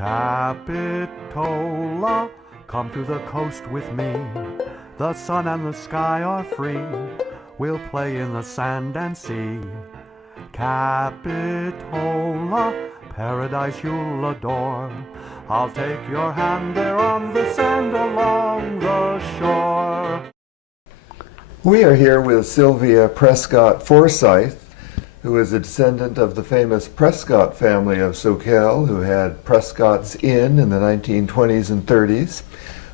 Capitola, come to the coast with me. The sun and the sky are free. We'll play in the sand and sea. Capitola, paradise you'll adore. I'll take your hand there on the sand along the shore. We are here with Sylvia Prescott Forsyth, who is a descendant of the famous Prescott family of Soquel, who had Prescotts Inn in the 1920s and 30s.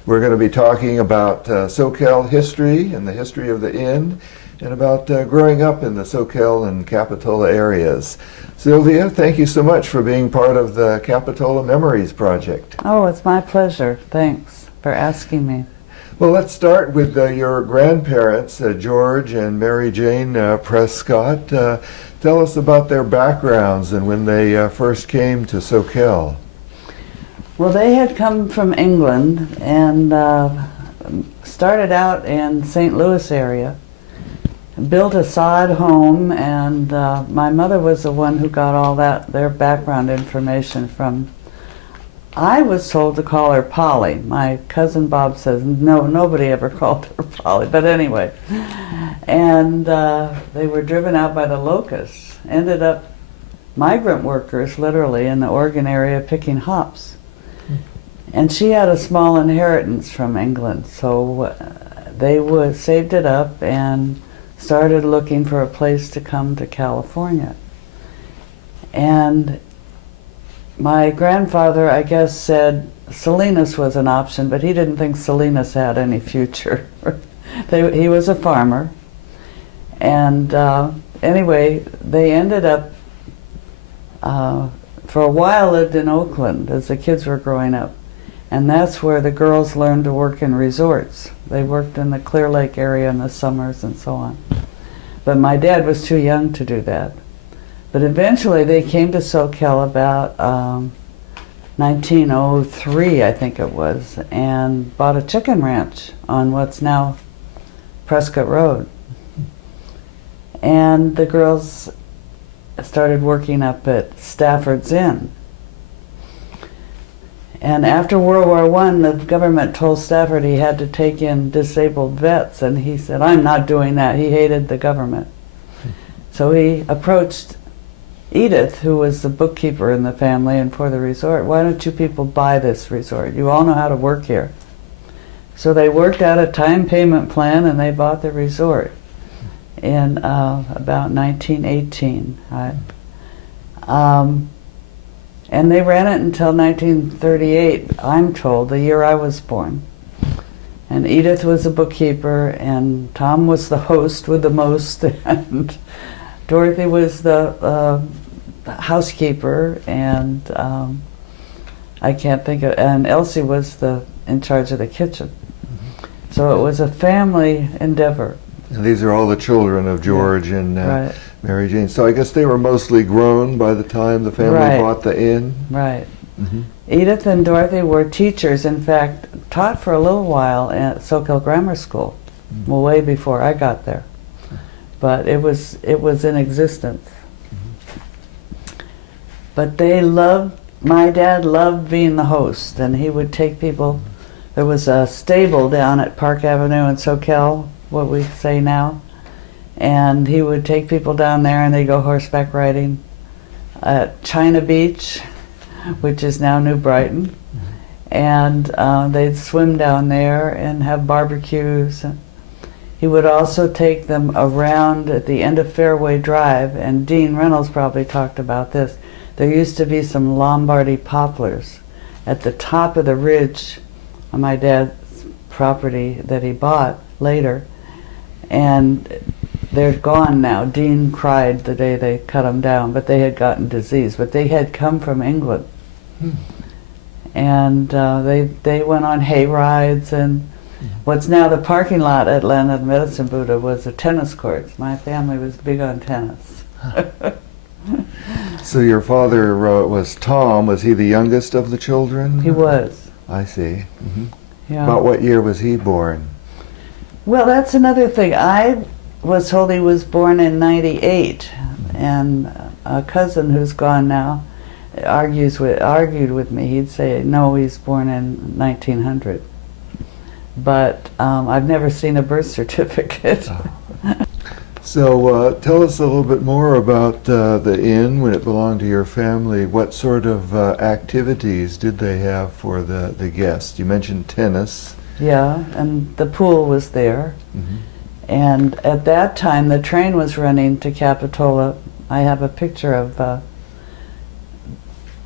We're going to be talking about Soquel history and the history of the inn, and about growing up in the Soquel and Capitola areas. Sylvia, thank you so much for being part of the Capitola Memories Project. Oh, it's my pleasure. Thanks for asking me. Well, let's start with your grandparents, George and Mary Jane Prescott. Tell us about their backgrounds and when they first came to Soquel. Well, they had come from England and started out in St. Louis area, built a sod home, and my mother was the one who got all their background information from. I was told to call her Polly. My cousin Bob says, no, nobody ever called her Polly, but anyway. And they were driven out by the locusts, ended up migrant workers, literally, in the Oregon area picking hops. And she had a small inheritance from England, so they saved it up and started looking for a place to come to California. And my grandfather, I guess, said Salinas was an option, but he didn't think Salinas had any future. He was a farmer. And anyway, they ended up, for a while, lived in Oakland as the kids were growing up. And that's where the girls learned to work in resorts. They worked in the Clear Lake area in the summers and so on. But my dad was too young to do that. But eventually they came to Soquel about 1903, I think it was, and bought a chicken ranch on what's now Prescott Road. And the girls started working up at Stafford's Inn. And after World War I, the government told Stafford he had to take in disabled vets, and he said, I'm not doing that. He hated the government. So he approached Edith, who was the bookkeeper in the family and for the resort, why don't you people buy this resort? You all know how to work here. So they worked out a time payment plan and they bought the resort in about 1918. And they ran it until 1938, I'm told, the year I was born. And Edith was the bookkeeper, and Tom was the host with the most, and Dorothy was the housekeeper, and I can't think of, and Elsie was in charge of the kitchen. So it was a family endeavor. And these are all the children of George and right. Mary Jane. So I guess they were mostly grown by the time the family Right. bought the inn. Right. Edith and Dorothy were teachers, in fact, taught for a little while at Soquel Grammar School, well, way before I got there. But it was in existence. But my dad loved being the host, and he would take people. There was a stable down at Park Avenue in Soquel, what we say now, and he would take people down there and they'd go horseback riding at China Beach, which is now New Brighton, and they'd swim down there and have barbecues. He would also take them around at the end of Fairway Drive, and Dean Reynolds probably talked about this. There used to be some Lombardy poplars at the top of the ridge on my dad's property that he bought later, and they're gone now. Dean cried the day they cut them down, but they had gotten disease. But they had come from England. And they went on hay rides, and what's now the parking lot at Land of the Medicine Buddha was a tennis court. My family was big on tennis. So your father was Tom. Was he the youngest of the children? He was. I see. Yeah. About what year was he born? Well, that's another thing. I was told he was born in '98, and a cousin who's gone now argued with me. He'd say, no, he's born in 1900. But I've never seen a birth certificate. So tell us a little bit more about the inn when it belonged to your family. What sort of activities did they have for the guests? You mentioned tennis. Yeah, and the pool was there. Mm-hmm. And at that time, the train was running to Capitola. I have a picture of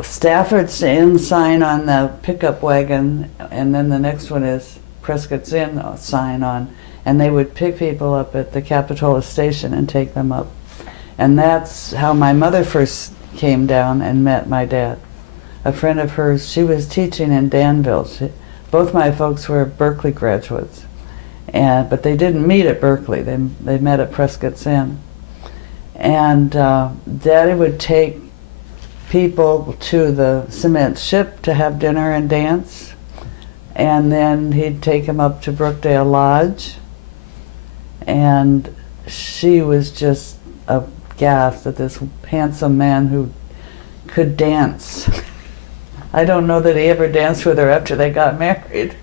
Stafford's Inn sign on the pickup wagon, and then the next one is Prescott's Inn sign on, and they would pick people up at the Capitola station and take them up. And that's how my mother first came down and met my dad. A friend of hers, she was teaching in Danville. Both my folks were Berkeley graduates, but they didn't meet at Berkeley. They met at Prescott's Inn. And Daddy would take people to the cement ship to have dinner and dance, and then he'd take them up to Brookdale Lodge, and she was just aghast at this handsome man who could dance. I don't know that he ever danced with her after they got married,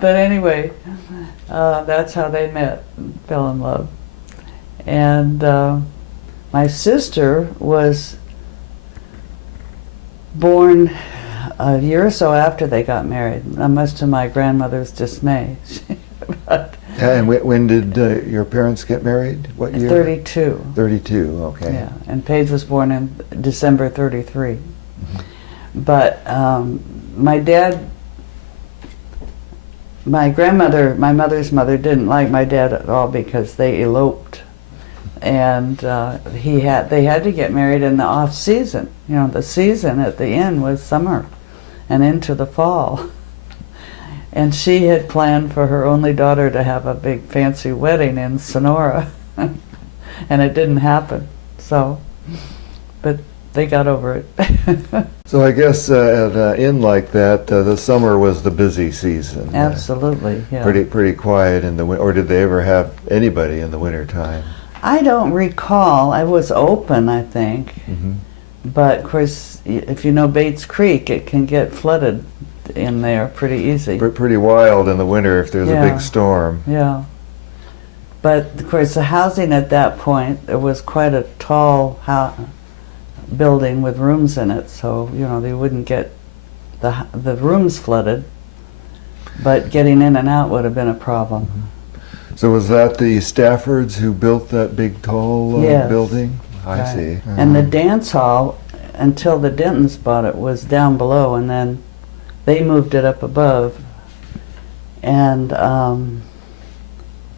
but anyway, that's how they met and fell in love. And my sister was born a year or so after they got married, much to my grandmother's dismay. And when did your parents get married? What year? 32. 32, okay. Yeah, and Paige was born in December 33. Mm-hmm. But my dad, my grandmother, my mother's mother, didn't like my dad at all because they eloped. And they had to get married in the off season. You know, the season at the inn was summer and into the fall. And she had planned for her only daughter to have a big fancy wedding in Sonora, and it didn't happen. So, but they got over it. So I guess at an inn like that, the summer was the busy season. Absolutely, yeah. Pretty quiet in the winter. Or did they ever have anybody in the winter time? I don't recall. I was open, I think. Mm-hmm. But of course, if you know Bates Creek, it can get flooded in there pretty easy. Pretty wild in the winter if there's a big storm. Yeah. But of course, the housing at that point, it was quite a tall building with rooms in it, so you know they wouldn't get the rooms flooded. But getting in and out would have been a problem. Mm-hmm. So was that the Staffords who built that big tall building? I see. Uh-huh. And the dance hall, until the Dentons bought it, was down below, and then they moved it up above. And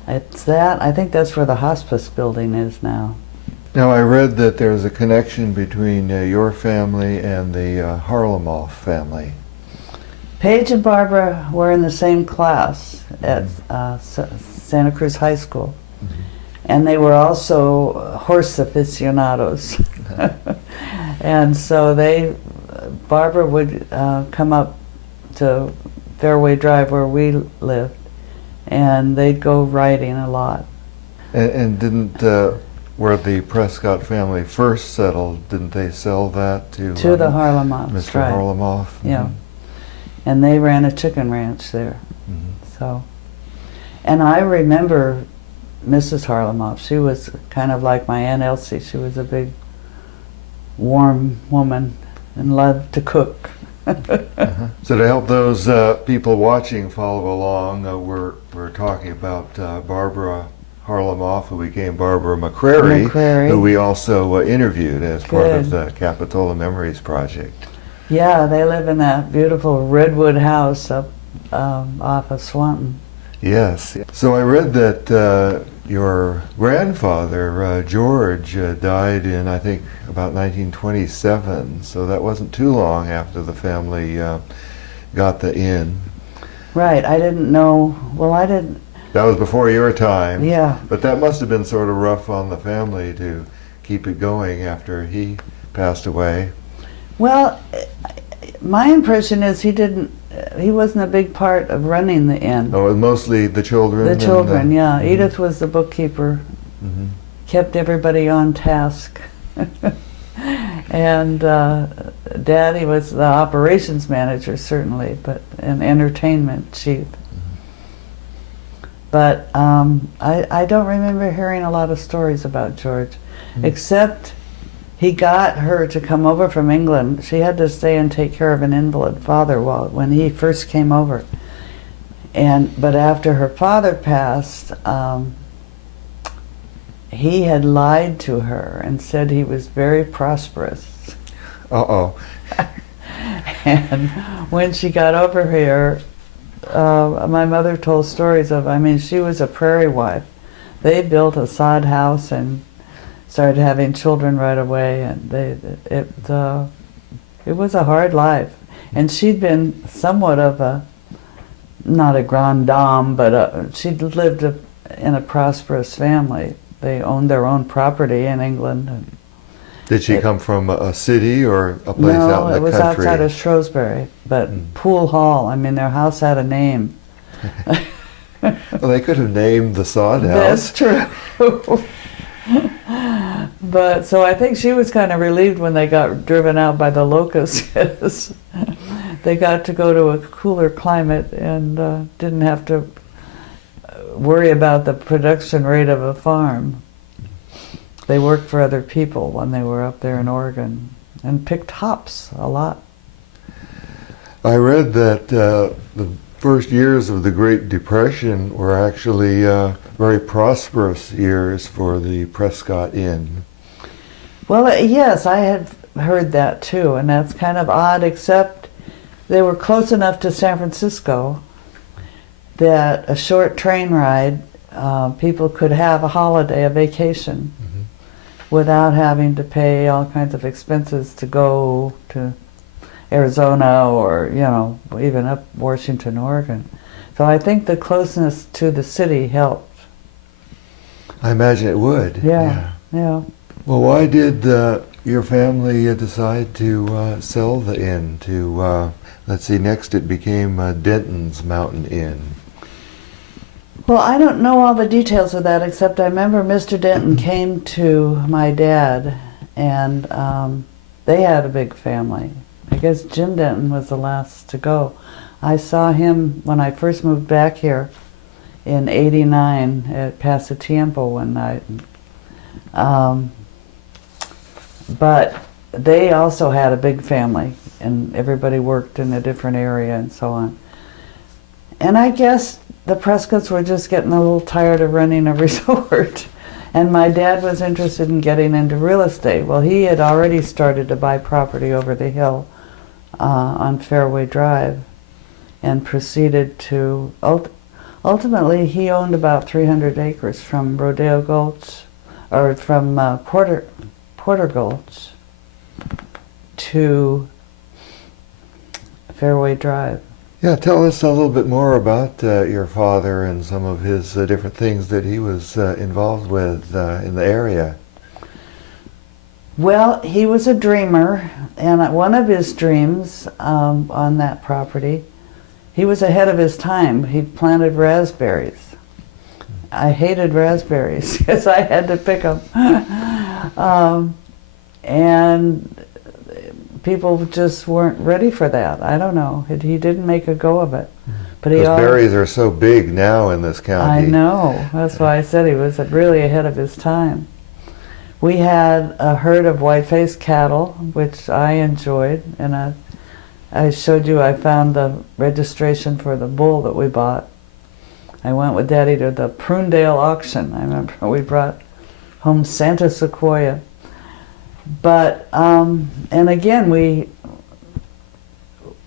it's that. I think that's where the hospice building is now. Now I read that there's a connection between your family and the Harlamoff family. Paige and Barbara were in the same class at Santa Cruz High School. Mm-hmm. And they were also horse aficionados. And so Barbara would come up to Fairway Drive where we lived, and they'd go riding a lot. And didn't, where the Prescott family first settled, didn't they sell that to the Harlamoffs, Mr. right. Harlamoff? Mm-hmm. Yeah. And they ran a chicken ranch there. Mm-hmm. So, and I remember Mrs. Harlamoff. She was kind of like my Aunt Elsie. She was a big, warm woman and loved to cook. Uh-huh. So to help those people watching follow along, we're talking about Barbara Harlamoff, who became Barbara McCrary, who we also interviewed as part of the Capitola Memories Project. Yeah, they live in that beautiful redwood house up off of Swanton. Yes. So I read that your grandfather, George, died in, I think, about 1927. So that wasn't too long after the family got the inn. Right. I didn't know. Well, I didn't. That was before your time. Yeah. But that must have been sort of rough on the family to keep it going after he passed away. Well, my impression is he wasn't a big part of running the inn. Oh, it was mostly the children? The children, yeah. Mm-hmm. Edith was the bookkeeper, kept everybody on task. And Daddy was the operations manager, certainly, but an entertainment chief. But I don't remember hearing a lot of stories about George, except he got her to come over from England. She had to stay and take care of an invalid father when he first came over. But after her father passed, he had lied to her and said he was very prosperous. Uh-oh. And when she got over here, my mother told stories of, she was a prairie wife. They built a sod house and started having children right away, and it was a hard life. And she'd been somewhat of not a grande dame, but she'd lived in a prosperous family. They owned their own property in England. Did she come from a city or a place out in the country? No, it was outside of Shrewsbury, but Poole Hall. Their house had a name. Well, they could have named the sod house. That's true. But so I think she was kind of relieved when they got driven out by the locusts. They got to go to a cooler climate and didn't have to worry about the production rate of a farm. They worked for other people when they were up there in Oregon and picked hops a lot. I read that the first years of the Great Depression were actually very prosperous years for the Prescott Inn. Well, yes, I had heard that too, and that's kind of odd, except they were close enough to San Francisco that a short train ride, people could have a holiday, a vacation, without having to pay all kinds of expenses to go to Arizona or, even up Washington, Oregon. So I think the closeness to the city helped. I imagine it would. Yeah. Well, why did your family decide to sell the inn to, let's see, next it became Denton's Mountain Inn? Well, I don't know all the details of that, except I remember Mr. Denton came to my dad, and they had a big family. I guess Jim Denton was the last to go. I saw him when I first moved back here in '89 at Pasatiempo one night. But they also had a big family, and everybody worked in a different area and so on. And I guess the Prescotts were just getting a little tired of running a resort. And my dad was interested in getting into real estate. Well, he had already started to buy property over the hill on Fairway Drive and proceeded to, ultimately he owned about 300 acres from Rodeo Gulch, or from Porter Gulch to Fairway Drive. Yeah, tell us a little bit more about your father and some of his different things that he was involved with in the area. Well, he was a dreamer, and one of his dreams on that property, he was ahead of his time. He planted raspberries. I hated raspberries because I had to pick them. And people just weren't ready for that. I don't know. He didn't make a go of it. But because berries are so big now in this county. I know. That's why I said he was really ahead of his time. We had a herd of white-faced cattle, which I enjoyed, and I showed you I found the registration for the bull that we bought. I went with Daddy to the Prunedale auction. I remember we brought home Santa Sequoia. But, and again, we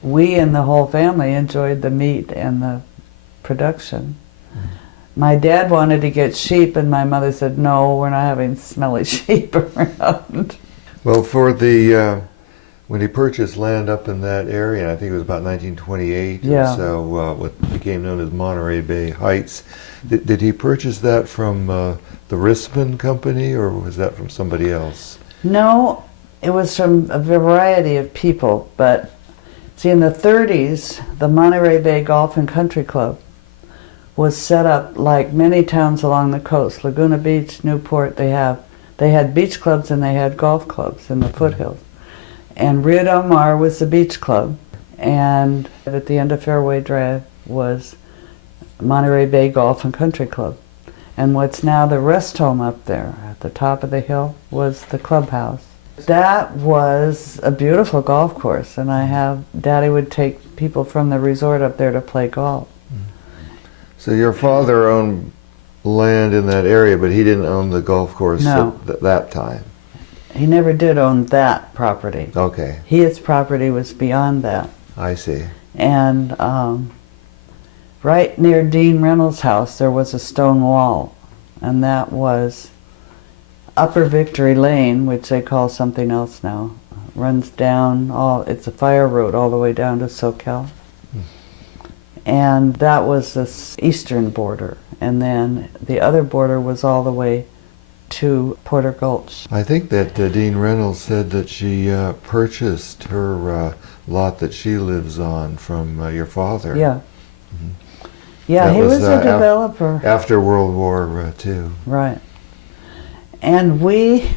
and the whole family enjoyed the meat and the production. My dad wanted to get sheep, and my mother said, no, we're not having smelly sheep around. Well, for the, when he purchased land up in that area, I think it was about 1928 or so, what became known as Monterey Bay Heights, did he purchase that from the Rissman Company, or was that from somebody else? No, it was from a variety of people, but see, in the 30s, the Monterey Bay Golf and Country Club was set up like many towns along the coast. Laguna Beach, Newport, they had beach clubs and they had golf clubs in the foothills. And Rio Del Mar was the beach club. And at the end of Fairway Drive was Monterey Bay Golf and Country Club. And what's now the rest home up there at the top of the hill was the clubhouse. That was a beautiful golf course, and Daddy would take people from the resort up there to play golf. So your father owned land in that area, but he didn't own the golf course at that time? He never did own that property. Okay. His property was beyond that. I see. And right near Dean Reynolds' house there was a stone wall, and that was Upper Victory Lane, which they call something else now. Runs down, it's a fire road all the way down to Soquel. And that was the eastern border. And then the other border was all the way to Porter Gulch. I think that Dean Reynolds said that she purchased her lot that she lives on from your father. Yeah. Yeah, That he was a developer. After World War II. Right. And we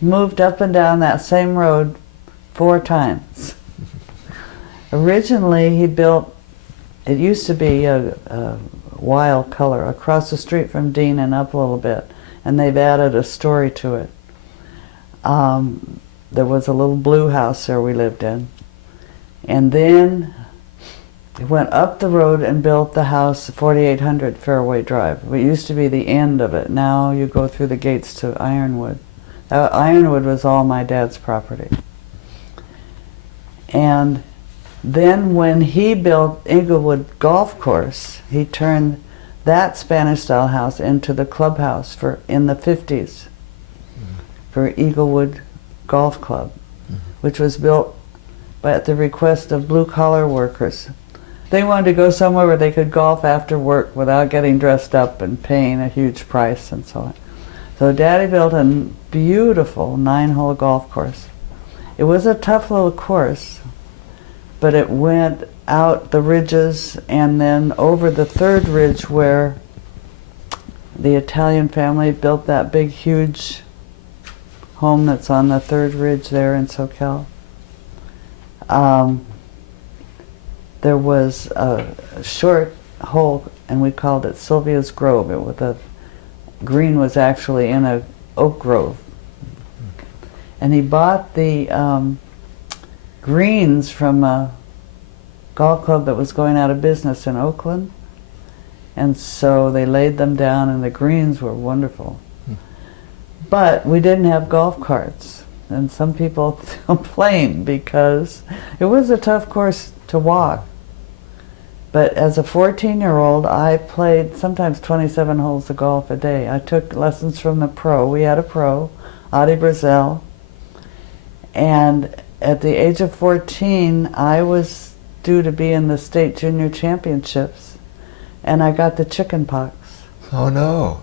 moved up and down that same road 4 times. Originally, he built, it used to be a wild color across the street from Dean and up a little bit, and they've added a story to it. There was a little blue house there we lived in. And then he went up the road and built the house, 4800 Fairway Drive. It used to be the end of it. Now you go through the gates to Ironwood. Ironwood was all my dad's property. And then when he built Eaglewood Golf Course, he turned that Spanish-style house into the clubhouse in the 50s for Eaglewood Golf Club, which was built at the request of blue-collar workers. They wanted to go somewhere where they could golf after work without getting dressed up and paying a huge price and so on. So Daddy built a beautiful 9-hole golf course. It was a tough little course, but it went out the ridges and then over the 3rd ridge where the Italian family built that big, huge home that's on the 3rd ridge there in Soquel. There was a short hole, and we called it Sylvia's Grove. The green was actually in an oak grove. And he bought the greens from a golf club that was going out of business in Oakland. And so they laid them down, and the greens were wonderful. But we didn't have golf carts. And some people complained because it was a tough course to walk. But as a 14-year-old, I played sometimes 27 holes of golf a day. I took lessons from the pro. We had a pro, Adi Brazel. And at the age of 14, I was due to be in the state junior championships, and I got the chicken pox. Oh, no.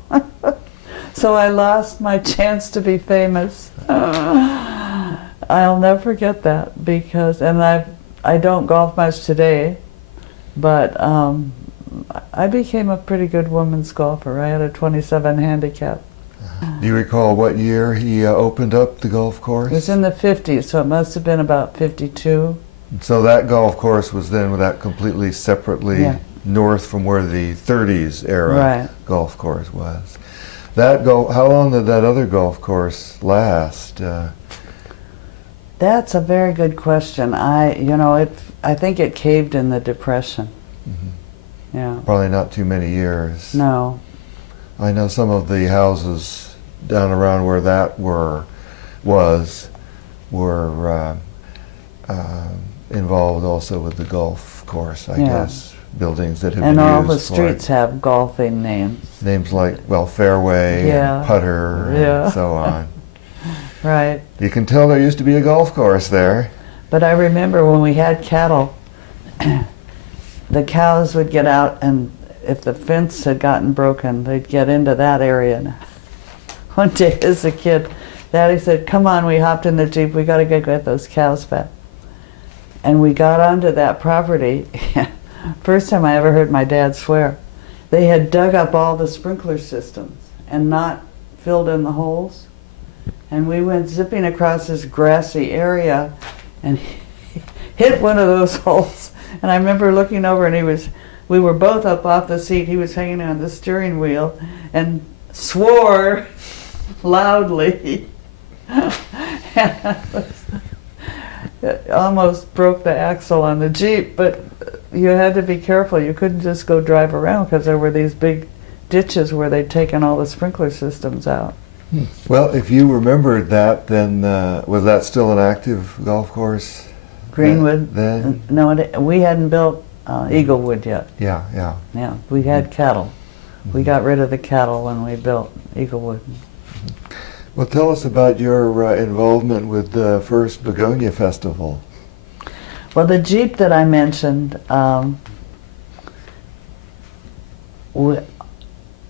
So I lost my chance to be famous. I'll never forget that because, and I don't golf much today, but I became a pretty good women's golfer. I had a 27 handicap. Do you recall what year he opened up the golf course? It was in the 50s, so it must have been about 52. So that golf course was then that completely separately north from where the 30s era golf course was. How long did that other golf course last? That's a very good question. I think it caved in the Depression. Yeah. Probably not too many years. No. I know some of the houses down around where that were involved also with the golf course, I guess. Buildings that have been used. And all the streets have golfing names. Names like, Fairway and Putter and so on. Right. You can tell there used to be a golf course there. But I remember when we had cattle, the cows would get out, and if the fence had gotten broken, they'd get into that area. And one day as a kid, Daddy said, "Come on," we hopped in the Jeep, we got to get those cows back. And we got onto that property. First time I ever heard my dad swear. They had dug up all the sprinkler systems and not filled in the holes. and we went zipping across this grassy area and hit one of those holes. And I remember looking over, and we were both up off the seat. He was hanging on the steering wheel and swore loudly. It almost broke the axle on the Jeep, but you had to be careful. You couldn't just go drive around because there were these big ditches where they'd taken all the sprinkler systems out. Well, if you remembered that, then was that still an active golf course? Greenwood? Then? No, we hadn't built Eaglewood yet. Yeah, yeah. Yeah, we had cattle. We got rid of the cattle when we built Eaglewood. Well, tell us about your involvement with the first Begonia Festival. Well, the Jeep that I mentioned,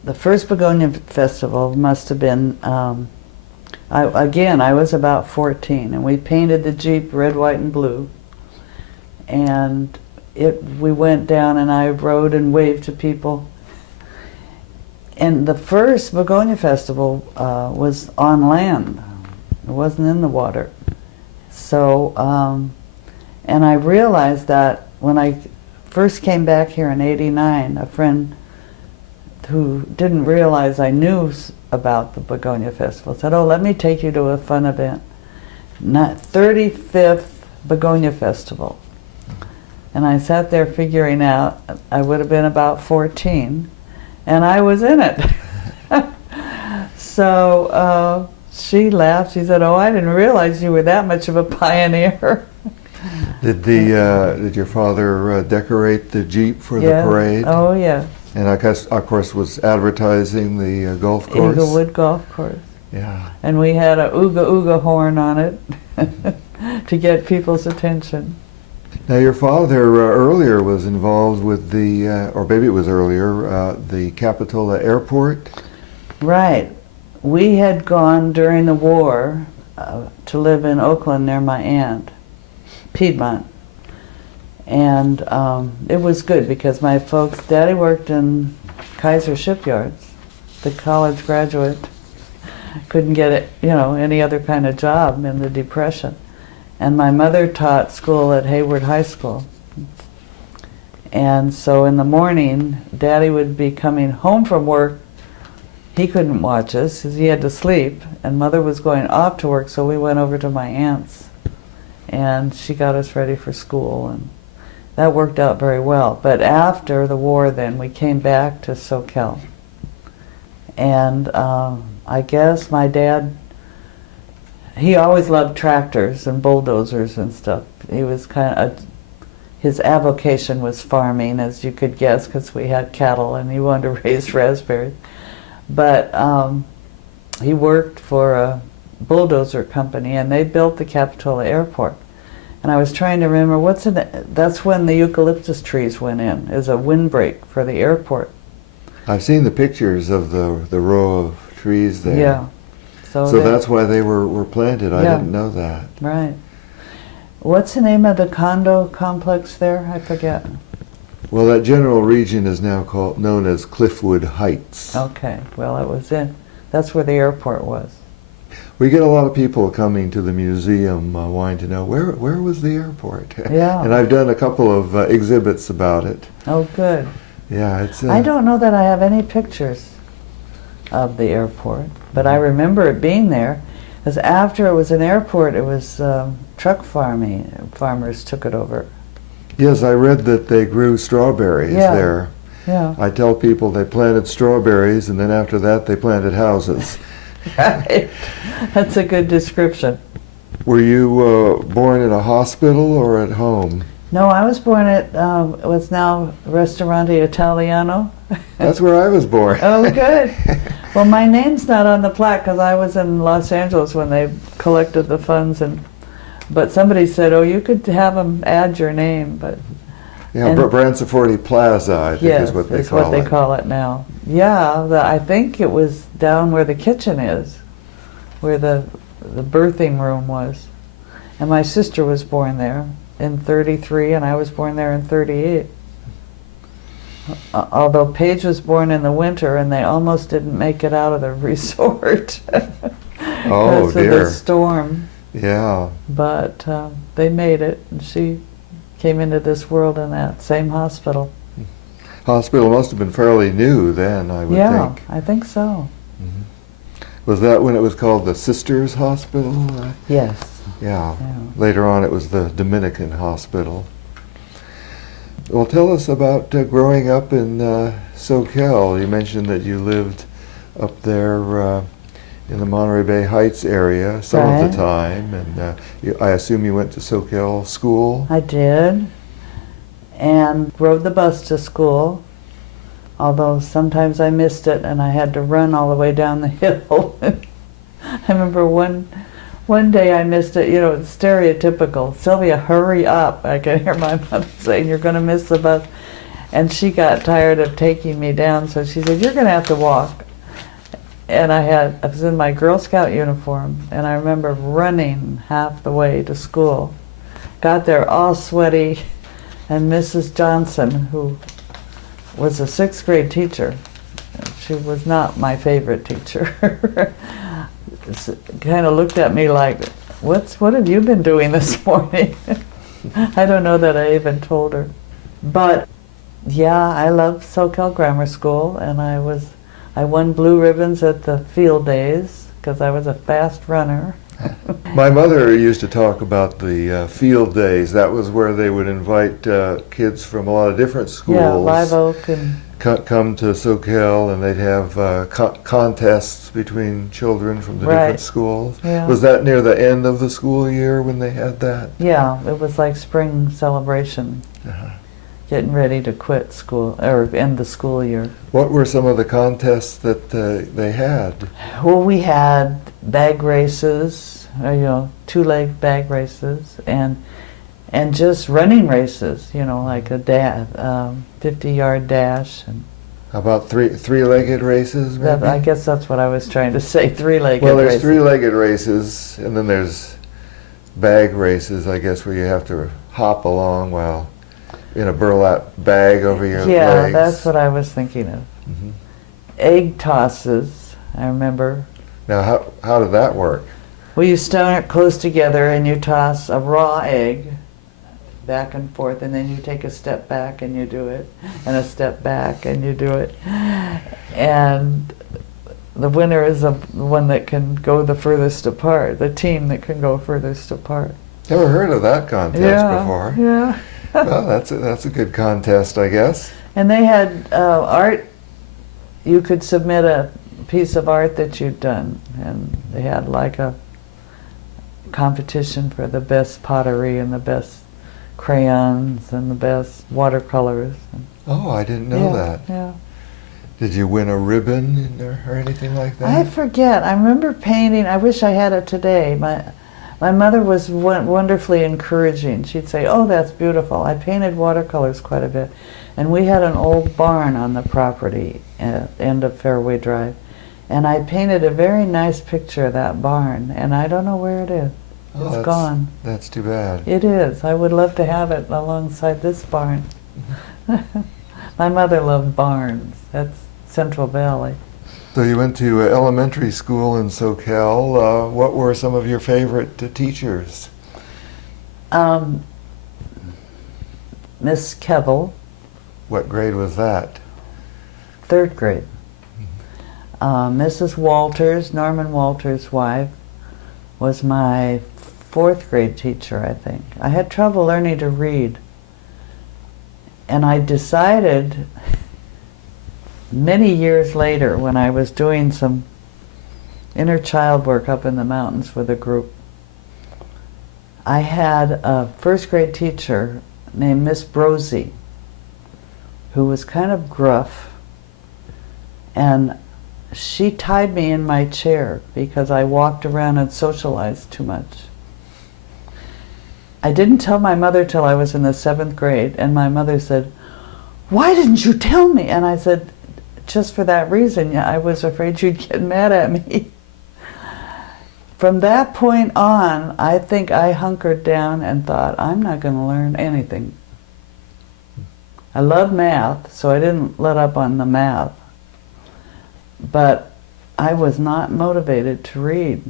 the first Begonia Festival must have been, I was about 14, and we painted the Jeep red, white, and blue. And we went down, and I rode and waved to people. And the first Begonia Festival was on land. It wasn't in the water. So, and I realized that when I first came back here in '89, a friend who didn't realize I knew about the Begonia Festival said, "Oh, let me take you to a fun event. 35th Begonia Festival." And I sat there figuring out I would have been about 14, and I was in it. So she laughed. She said, "Oh, I didn't realize you were that much of a pioneer." Did your father decorate the Jeep for the parade? Oh, yeah. And I guess, of course, was advertising the golf course? Eaglewood Golf Course. Yeah. And we had a ooga ooga horn on it to get people's attention. Now, your father earlier was involved with the, or maybe it was earlier, the Capitola Airport? Right. We had gone during the war to live in Oakland near my aunt, Piedmont. And it was good because my folks, Daddy worked in Kaiser Shipyards, the college graduate, couldn't get any other kind of job in the Depression. And my mother taught school at Hayward High School. And so in the morning, Daddy would be coming home from work. He couldn't watch us because he had to sleep, and Mother was going off to work, so we went over to my aunt's. And she got us ready for school, and that worked out very well. But after the war then, we came back to Soquel. And I guess my dad, he always loved tractors and bulldozers and stuff. He was his avocation was farming, as you could guess, because we had cattle and he wanted to raise raspberries. But he worked for a bulldozer company, and they built the Capitola Airport. And I was trying to remember, that's when the eucalyptus trees went in, as a windbreak for the airport. I've seen the pictures of the row of trees there. Yeah. So that's why they were planted. I didn't know that. Right. What's the name of the condo complex there? I forget. Well, that general region is now known as Cliffwood Heights. Okay. Well, it was that's where the airport was. We get a lot of people coming to the museum wanting to know where was the airport. Yeah. And I've done a couple of exhibits about it. Oh, good. Yeah, it's. I don't know that I have any pictures of the airport, but I remember it being there. Because after it was an airport, it was truck farming. Farmers took it over. Yes, I read that they grew strawberries there. Yeah. I tell people they planted strawberries, and then after that they planted houses. Right. That's a good description. Were you born in a hospital or at home? No, I was born at what's now Ristorante Italiano. That's where I was born. Oh, good. Well, my name's not on the plaque because I was in Los Angeles when they collected the funds, but somebody said, "Oh, you could have them add your name," but. Yeah, Branciforte Plaza, I think is what they call it. Yes, what they call it now. Yeah, I think it was down where the kitchen is, where the birthing room was. And my sister was born there in '33, and I was born there in '38. Although Paige was born in the winter, and they almost didn't make it out of the resort. Oh, because of the dear. storm. Yeah. But they made it, and she came into this world in that same hospital. Hospital must have been fairly new then, I would Yeah, think. I think so. Was that when it was called the Sisters Hospital? Yes. Yeah. Yeah. Later on it was the Dominican Hospital. Well, tell us about growing up in Soquel. You mentioned that you lived up there in the Monterey Bay Heights area some of the time, and I assume you went to Soquel School? I did, and rode the bus to school, although sometimes I missed it and I had to run all the way down the hill. I remember one day I missed it, it's stereotypical. Sylvia, hurry up. I could hear my mother saying, you're going to miss the bus. And she got tired of taking me down, so she said, you're going to have to walk. And I was in my Girl Scout uniform, and I remember running half the way to school. Got there all sweaty, and Mrs. Johnson, who was a 6th grade teacher, she was not my favorite teacher, kind of looked at me like, what have you been doing this morning? I don't know that I even told her. But yeah, I loved Soquel Grammar School, and I won blue ribbons at the field days because I was a fast runner. My mother used to talk about the field days. That was where they would invite kids from a lot of different schools. Yeah, Live Oak and come to Soquel, and they'd have contests between children from the different schools. Yeah. Was that near the end of the school year when they had that? Yeah, it was like spring celebration, getting ready to quit school or end the school year. What were some of the contests that they had? Well, we had bag races, two-leg bag races, and just running races, like a 50-yard dash. And How about three-legged races, maybe? I guess that's what I was trying to say, three-legged Well, there's races. three-legged races, and then there's bag races, I guess, where you have to hop along while in a burlap bag over your legs. Yeah, that's what I was thinking of. Mm-hmm. Egg tosses, I remember. Now, how did that work? Well, you stand it close together and you toss a raw egg back and forth, and then you take a step back and you do it, and a step back and you do it. And the winner is the one that can go the furthest apart, the team that can go furthest apart. Never heard of that contest before. Yeah. Well, that's a good contest, I guess. And they had art. You could submit a piece of art that you'd done, and they had like a competition for the best pottery and the best crayons and the best watercolors. Oh, I didn't know that. Yeah. Did you win a ribbon or anything like that? I forget. I remember painting. I wish I had it today. My mother was wonderfully encouraging. She'd say, oh, that's beautiful. I painted watercolors quite a bit. And we had an old barn on the property at the end of Fairway Drive. And I painted a very nice picture of that barn. And I don't know where it is. It's gone. That's too bad. It is. I would love to have it alongside this barn. My mother loved barns. That's Central Valley. So you went to elementary school in Soquel. What were some of your favorite teachers? Miss Kevel, What grade was that? 3rd grade. Mrs. Walters, Norman Walters' wife, was my 4th grade teacher, I think. I had trouble learning to read. And I decided many years later, when I was doing some inner child work up in the mountains with a group, I had a 1st grade teacher named Miss Brosey, who was kind of gruff, and she tied me in my chair because I walked around and socialized too much. I didn't tell my mother till I was in the 7th grade, and my mother said, why didn't you tell me? And I said, just for that reason. I was afraid you'd get mad at me. From that point on, I think I hunkered down and thought, I'm not going to learn anything. I love math, so I didn't let up on the math. But I was not motivated to read.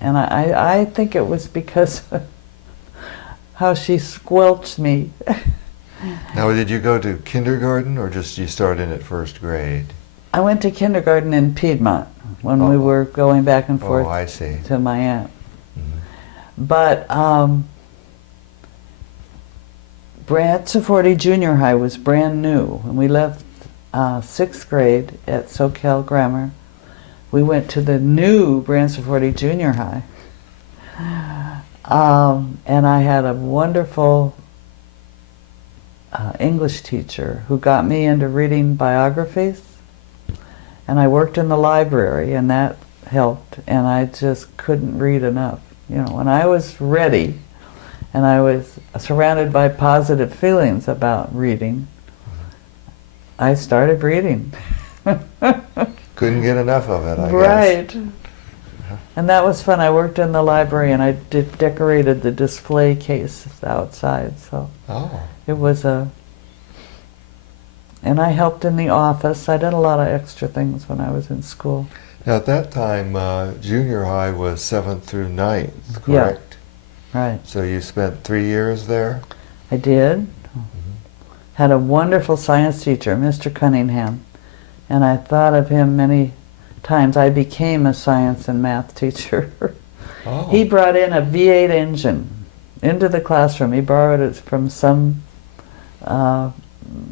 And I think it was because of how she squelched me. Now, did you go to kindergarten or just you start in at first grade? I went to kindergarten in Piedmont when we were going back and forth I see. to my aunt. Mm-hmm. But Branciforte Junior High was brand new. When we left 6th grade at Soquel Grammar, we went to the new Branciforte Junior High. And I had a wonderful English teacher who got me into reading biographies. And I worked in the library, and that helped, and I just couldn't read enough. You know, when I was ready, and I was surrounded by positive feelings about reading, I started reading. Couldn't get enough of it, I guess. Right. And that was fun. I worked in the library, and I decorated the display case outside, so it was a... And I helped in the office. I did a lot of extra things when I was in school. Now, at that time, junior high was 7th through 9th, correct? Yeah, right. So you spent 3 years there? I did. Mm-hmm. Had a wonderful science teacher, Mr. Cunningham. And I thought of him many times. I became a science and math teacher. He brought in a V8 engine into the classroom. He borrowed it from some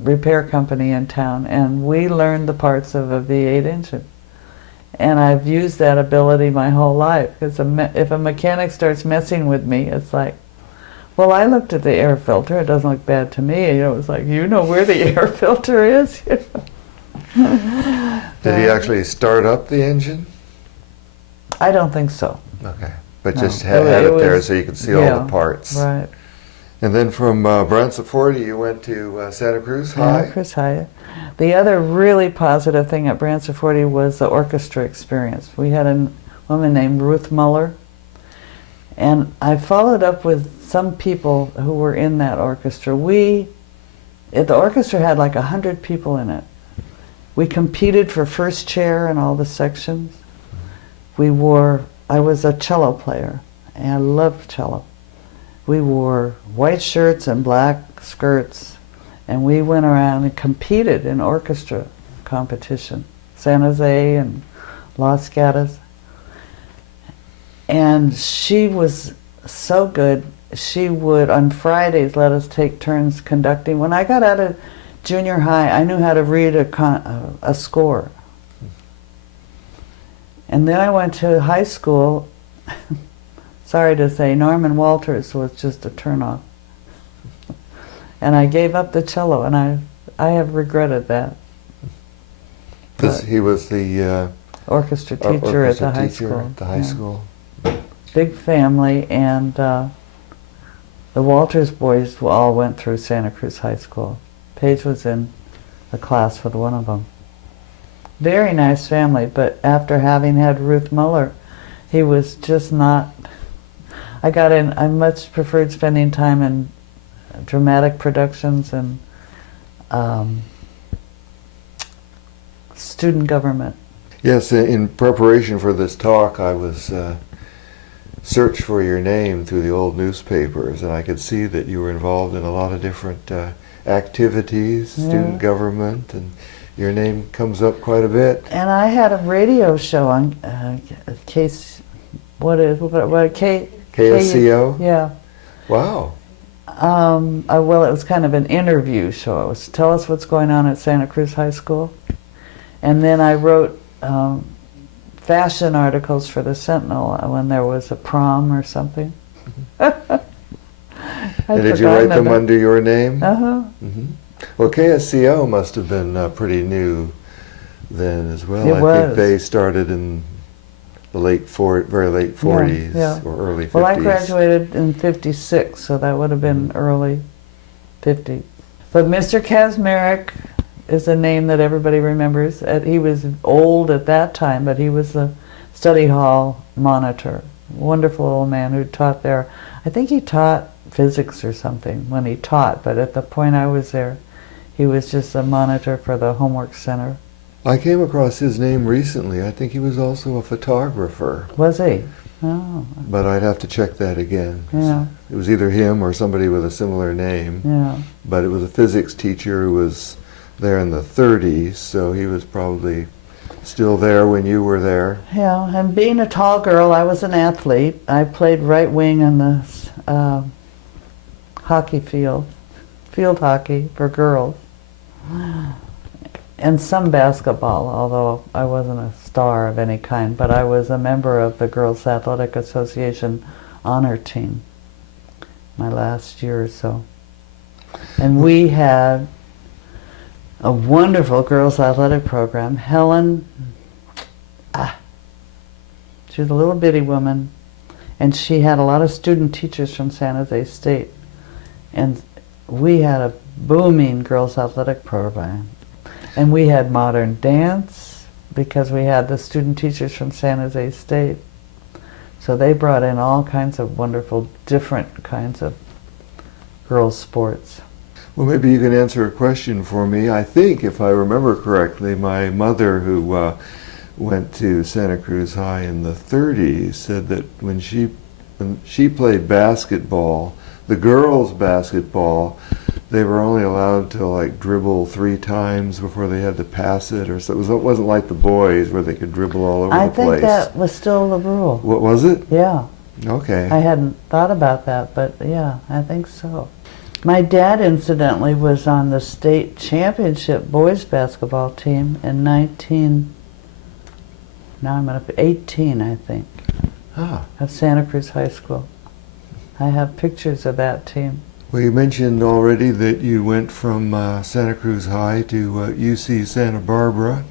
repair company in town, and we learned the parts of a V8 engine. And I've used that ability my whole life, because if a mechanic starts messing with me, it's like, well, I looked at the air filter, it doesn't look bad to me. You know, it's like, you know where the air filter is? Did he actually start up the engine? I don't think so. Okay, but No. just had it there so you could see all the parts. Right. And then from Branciforte, you went to Santa Cruz High? Santa Cruz High. The other really positive thing at Branciforte was the orchestra experience. We had a woman named Ruth Muller, and I followed up with some people who were in that orchestra. The orchestra had like 100 people in it. We competed for first chair in all the sections. I was a cello player, and I loved cello. We wore white shirts and black skirts, and we went around and competed in orchestra competition, San Jose and Los Gatos. And she was so good. She would, on Fridays, let us take turns conducting. When I got out of junior high, I knew how to read a score. And then I went to high school. Sorry to say, Norman Walters was just a turnoff. And I gave up the cello, and I have regretted that. Because he was the orchestra teacher at the high school. At the high school. Big family, and the Walters boys all went through Santa Cruz High School. Paige was in the class with one of them. Very nice family, but after having had Ruth Muller, he was just not... I much preferred spending time in dramatic productions and student government. Yes, in preparation for this talk, I was searched for your name through the old newspapers, and I could see that you were involved in a lot of different activities, student government, and your name comes up quite a bit. And I had a radio show on KSCO? Yeah. Wow. Well, it was kind of an interview show. It was tell us what's going on at Santa Cruz High School. And then I wrote fashion articles for the Sentinel when there was a prom or something. And did you write them under your name? Uh-huh. Mm-hmm. Well, KSCO must have been pretty new then as well. It was. Think they started in the very late 40s or early 50s. Well, I graduated in 56, so that would have been early 50s. But Mr. Kazmarek is a name that everybody remembers. He was old at that time, but he was the study hall monitor. Wonderful old man who taught there. I think he taught physics or something when he taught, but at the point I was there, he was just a monitor for the homework center. I came across his name recently. I think he was also a photographer. Was he? Oh, but I'd have to check that again. yeah, It was either him or somebody with a similar name, yeah. but it was a physics teacher who was there in the 30s, so he was probably still there when you were there. Yeah, and being a tall girl, I was an athlete. I played right wing in the hockey field hockey for girls, and some basketball, although I wasn't a star of any kind, but I was a member of the Girls Athletic Association honor team my last year or so. And we had a wonderful girls athletic program. Helen, she was a little bitty woman, and she had a lot of student teachers from San Jose State. And we had a booming girls athletic program. And we had modern dance because we had the student teachers from San Jose State. So they brought in all kinds of wonderful, different kinds of girls' sports. Well, maybe you can answer a question for me. I think, if I remember correctly, my mother, who went to Santa Cruz High in the 30s, said that when she played basketball, the girls' basketball, they were only allowed to like dribble 3 times before they had to pass it, or so. It wasn't like the boys where they could dribble all over the place. I think that was still the rule. What was it? Yeah. Okay. I hadn't thought about that, but yeah, I think so. My dad, incidentally, was on the state championship boys basketball team in 18, I think, of Santa Cruz High School. I have pictures of that team. Well, you mentioned already that you went from Santa Cruz High to UC Santa Barbara.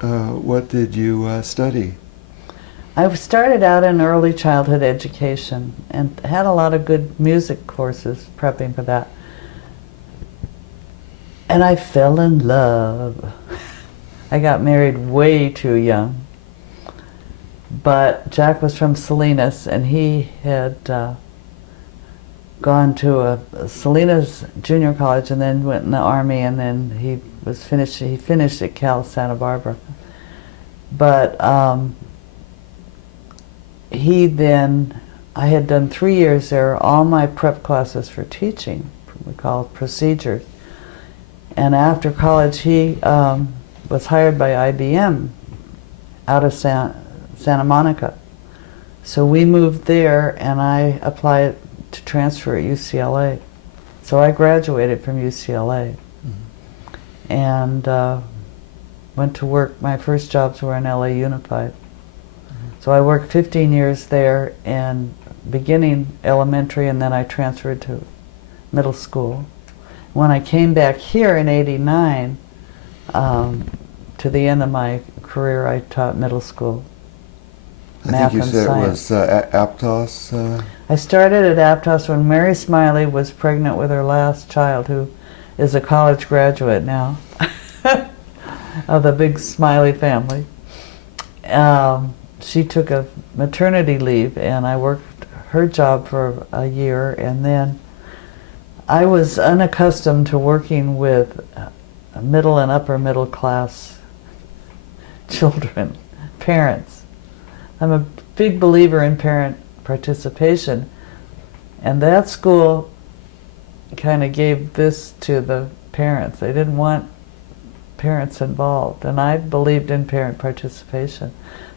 What did you study? I started out in early childhood education and had a lot of good music courses prepping for that. And I fell in love. I got married way too young. But Jack was from Salinas, and he had gone to a Salinas Junior College and then went in the Army, and then he finished at Cal Santa Barbara. But I had done 3 years there, all my prep classes for teaching, we call it procedures. And after college, he was hired by IBM out of Santa Monica. So we moved there, and I applied to transfer at UCLA. So I graduated from UCLA, and went to work. My first jobs were in LA Unified. So I worked 15 years there, and beginning elementary, and then I transferred to middle school. When I came back here in '89, to the end of my career, I taught middle school math and science. I think you said it was Aptos? I started at Aptos when Mary Smiley was pregnant with her last child, who is a college graduate now of the big Smiley family. She took a maternity leave, and I worked her job for a year, and then I was unaccustomed to working with middle and upper middle class children, parents. I'm a big believer in parent participation, and that school kind of gave this to the parents. They didn't want parents involved, and I believed in parent participation.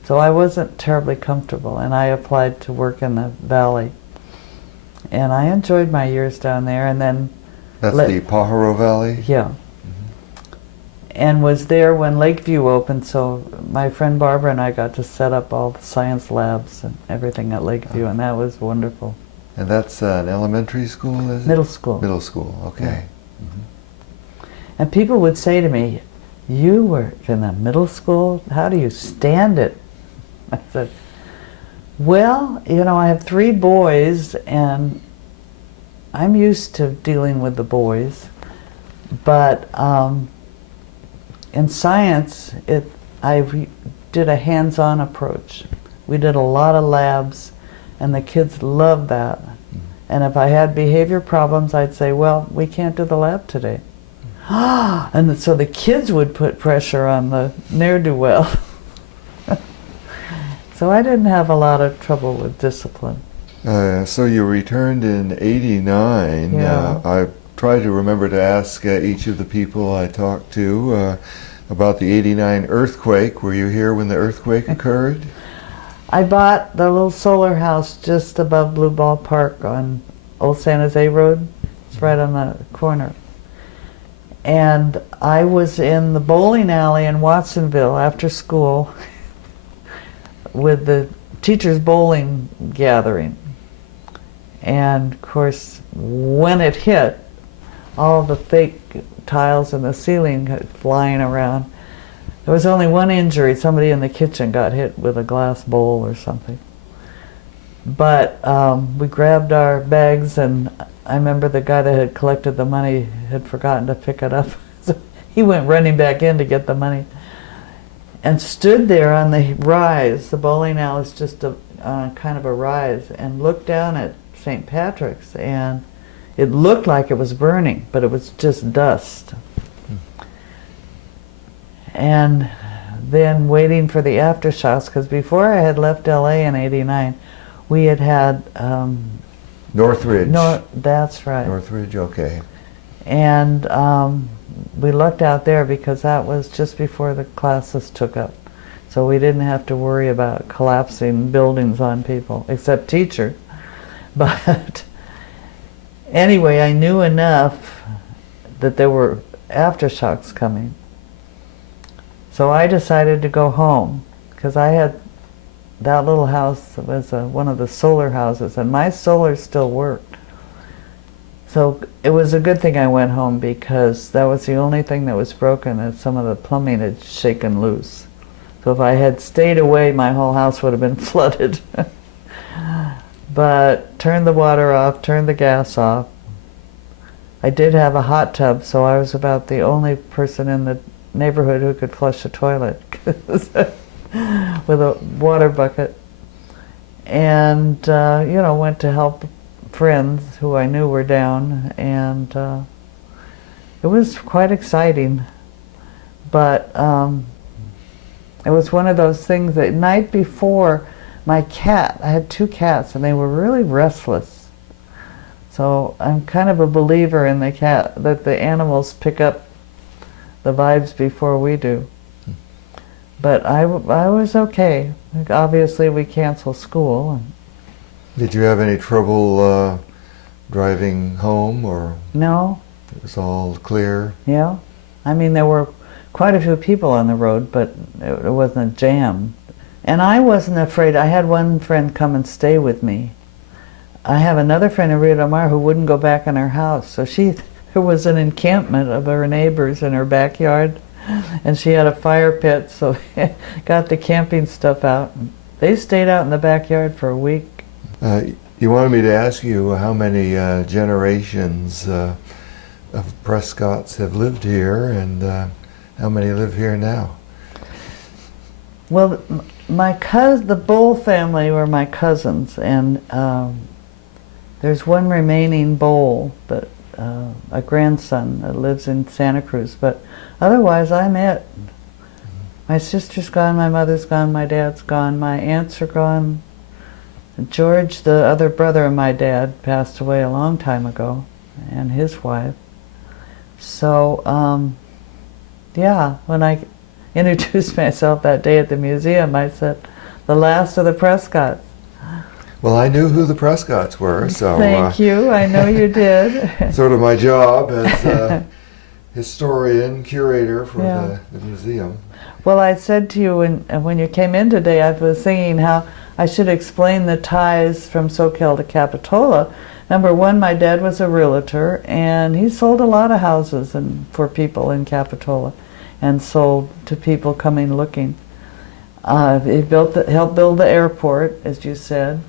So I wasn't terribly comfortable, and I applied to work in the Valley. And I enjoyed my years down there, and then... That's the Pajaro Valley? Yeah. And was there when Lakeview opened, so my friend Barbara and I got to set up all the science labs and everything at Lakeview, and that was wonderful. And that's an elementary school, is it? Middle school. Middle school, okay. Yeah. And people would say to me, "You work in a middle school? How do you stand it?" I said, well, I have 3 boys, and I'm used to dealing with the boys, but in science, I did a hands-on approach. We did a lot of labs, and the kids loved that. And if I had behavior problems, I'd say, well, we can't do the lab today. And so the kids would put pressure on the ne'er-do-well. So I didn't have a lot of trouble with discipline. So you returned in '89. Yeah. I tried to remember to ask each of the people I talked to about the '89 earthquake. Were you here when the earthquake occurred? I bought the little solar house just above Blue Ball Park on Old San Jose Road. It's right on the corner. And I was in the bowling alley in Watsonville after school with the teachers' bowling gathering. And of course, when it hit, all the fake tiles in the ceiling flying around. There was only one injury. Somebody in the kitchen got hit with a glass bowl or something. But we grabbed our bags, and I remember the guy that had collected the money had forgotten to pick it up. So he went running back in to get the money and stood there on the rise. The bowling alley is just kind of a rise, and looked down at St. Patrick's, and it looked like it was burning, but it was just dust. And then waiting for the aftershocks, because before I had left LA in '89, we had Northridge. That's right. Northridge, okay. And we looked out there because that was just before the classes took up. So we didn't have to worry about collapsing buildings on people, except teachers. But anyway, I knew enough that there were aftershocks coming. So I decided to go home, because I had that little house was one of the solar houses, and my solar still worked. So it was a good thing I went home, because that was the only thing that was broken, and some of the plumbing had shaken loose. So if I had stayed away, my whole house would have been flooded. But turned the water off, turned the gas off. I did have a hot tub, so I was about the only person in the neighborhood who could flush a toilet with a water bucket. And, went to help friends who I knew were down, and it was quite exciting. But it was one of those things that night before, my cat, I had 2 cats, and they were really restless. So I'm kind of a believer in that the animals pick up the vibes before we do. But I was okay. Obviously, we canceled school. Did you have any trouble driving home, or? No. It was all clear? Yeah. I mean, there were quite a few people on the road, but it wasn't a jam. And I wasn't afraid. I had one friend come and stay with me. I have another friend in Rio del Mar who wouldn't go back in her house. So there was an encampment of her neighbors in her backyard, and she had a fire pit, so got the camping stuff out. They stayed out in the backyard for a week. You wanted me to ask you how many generations of Prescotts have lived here, and how many live here now? Well, the Bull family were my cousins, and there's one remaining Bull, but a grandson that lives in Santa Cruz. But otherwise, I'm it. My sister's gone, my mother's gone, my dad's gone, my aunts are gone. George, the other brother of my dad, passed away a long time ago, and his wife. So, when I introduced myself that day at the museum, I said, the last of the Prescotts. Well, I knew who the Prescotts were, so... Thank you, I know you did. Sort of my job as a historian, curator for the museum. Well, I said to you when you came in today, I was thinking how I should explain the ties from Soquel to Capitola. Number one, my dad was a realtor, and he sold a lot of houses for people in Capitola, and sold to people coming looking. He helped build the airport, as you said.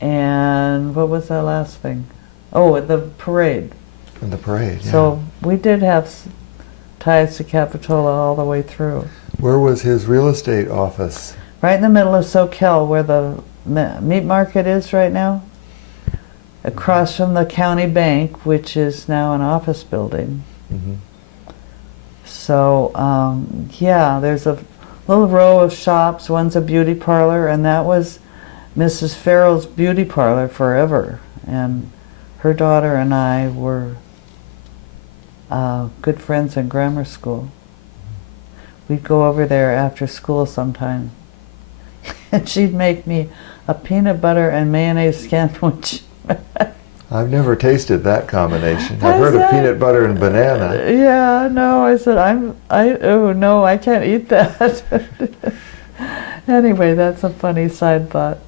And what was that last thing? Oh, the parade. And the parade, yeah. So we did have ties to Capitola all the way through. Where was his real estate office? Right in the middle of Soquel, where the meat market is right now. Across from the county bank, which is now an office building. Mm-hmm. So, there's a little row of shops. One's a beauty parlor, and that was Mrs. Farrell's beauty parlor forever. And her daughter and I were good friends in grammar school. We'd go over there after school sometime, and she'd make me a peanut butter and mayonnaise sandwich. I've never tasted that combination. I've heard of peanut butter and banana. Yeah, no, I said, oh no, I can't eat that. Anyway, that's a funny side thought.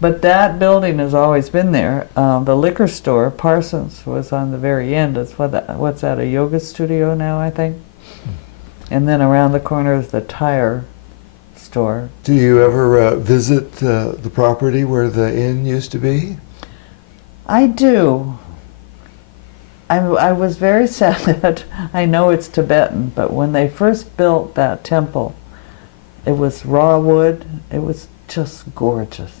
But that building has always been there. The liquor store, Parsons, was on the very end. It's what's that, a yoga studio now, I think? And then around the corner is the tire store. Do you ever visit the property where the inn used to be? I do. I was very sad that, I know it's Tibetan, but when they first built that temple, it was raw wood. It was just gorgeous.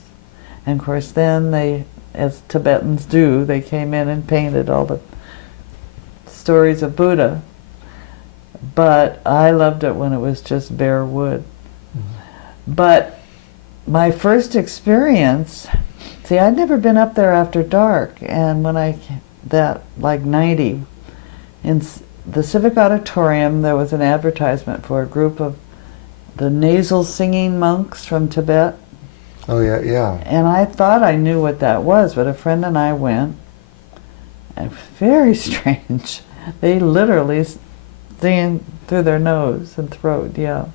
And of course then they, as Tibetans do, they came in and painted all the stories of Buddha. But I loved it when it was just bare wood. Mm-hmm. But my first experience, see, I'd never been up there after dark, and when like 90, in the Civic Auditorium there was an advertisement for a group of the nasal singing monks from Tibet. Oh yeah, yeah. And I thought I knew what that was, but a friend and I went, and very strange. They literally sing through their nose and throat, yeah.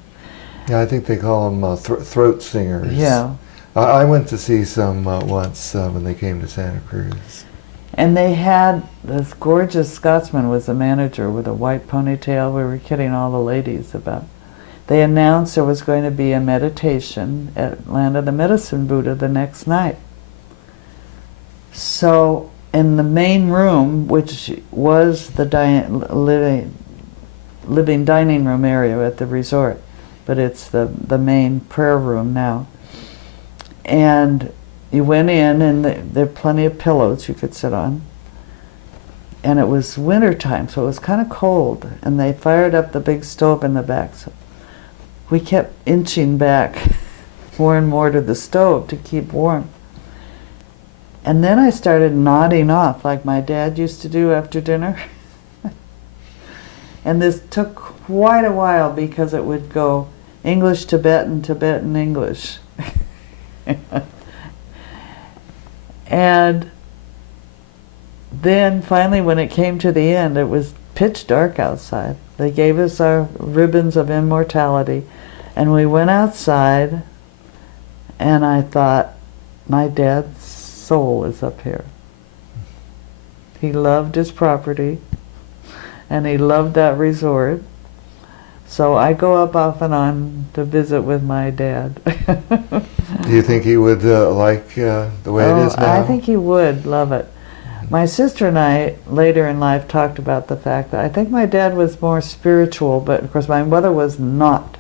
Yeah, I think they call them throat singers. Yeah. I went to see some once when they came to Santa Cruz. And they had this gorgeous Scotsman was the manager with a white ponytail. We were kidding all the ladies about. They announced there was going to be a meditation at Land of the Medicine Buddha the next night. So in the main room, which was the living dining room area at the resort, but it's the main prayer room now. And you went in, and there were plenty of pillows you could sit on. And it was winter time, so it was kind of cold. And they fired up the big stove in the back. So we kept inching back more and more to the stove to keep warm. And then I started nodding off like my dad used to do after dinner. And this took quite a while because it would go English, Tibetan, Tibetan, English. And then finally when it came to the end, it was pitch dark outside. They gave us our ribbons of immortality, and we went outside, and I thought, my dad's soul is up here. He loved his property, and he loved that resort. So I go up off and on to visit with my dad. Do you think he would like the way it is now? I think he would love it. My sister and I, later in life, talked about the fact that I think my dad was more spiritual, but of course my mother was not.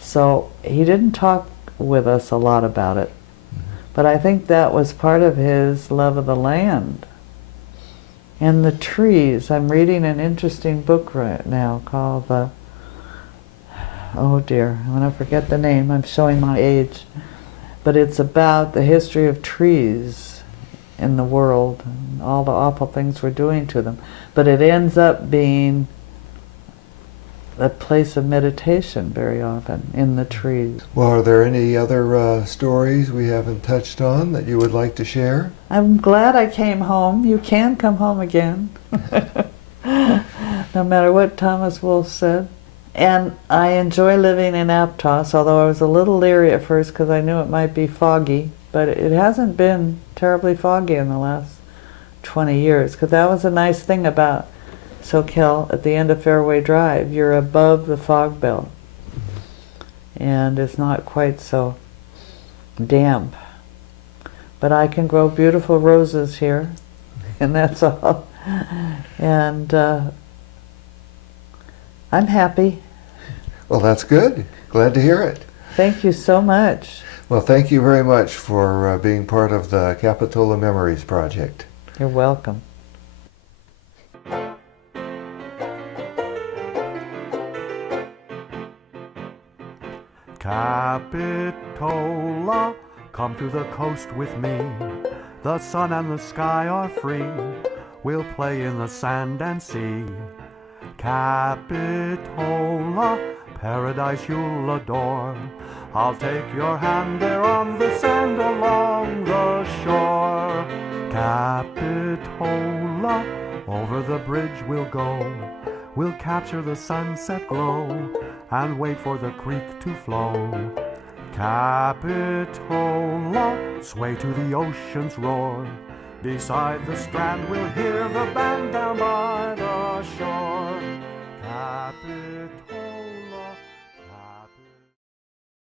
So he didn't talk with us a lot about it. But I think that was part of his love of the land. And the trees. I'm reading an interesting book right now called oh dear, I'm going to forget the name. I'm showing my age. But it's about the history of trees in the world and all the awful things we're doing to them. But it ends up being a place of meditation very often in the trees. Well, are there any other stories we haven't touched on that you would like to share? I'm glad I came home. You can come home again. No matter what Thomas Wolfe said. And I enjoy living in Aptos, although I was a little leery at first because I knew it might be foggy. But it hasn't been terribly foggy in the last 20 years, because that was a nice thing about Soquel at the end of Fairway Drive. You're above the fog belt, and it's not quite so damp. But I can grow beautiful roses here, and that's all. And I'm happy. Well, that's good. Glad to hear it. Thank you so much. Well, thank you very much for being part of the Capitola Memories Project. You're welcome. Capitola, come to the coast with me. The sun and the sky are free. We'll play in the sand and sea. Capitola, paradise you'll adore. I'll take your hand there on the sand along the shore. Capitola, over the bridge we'll go. We'll capture the sunset glow and wait for the creek to flow. Capitola, sway to the ocean's roar. Beside the strand we'll hear the band down by the shore. Capitola.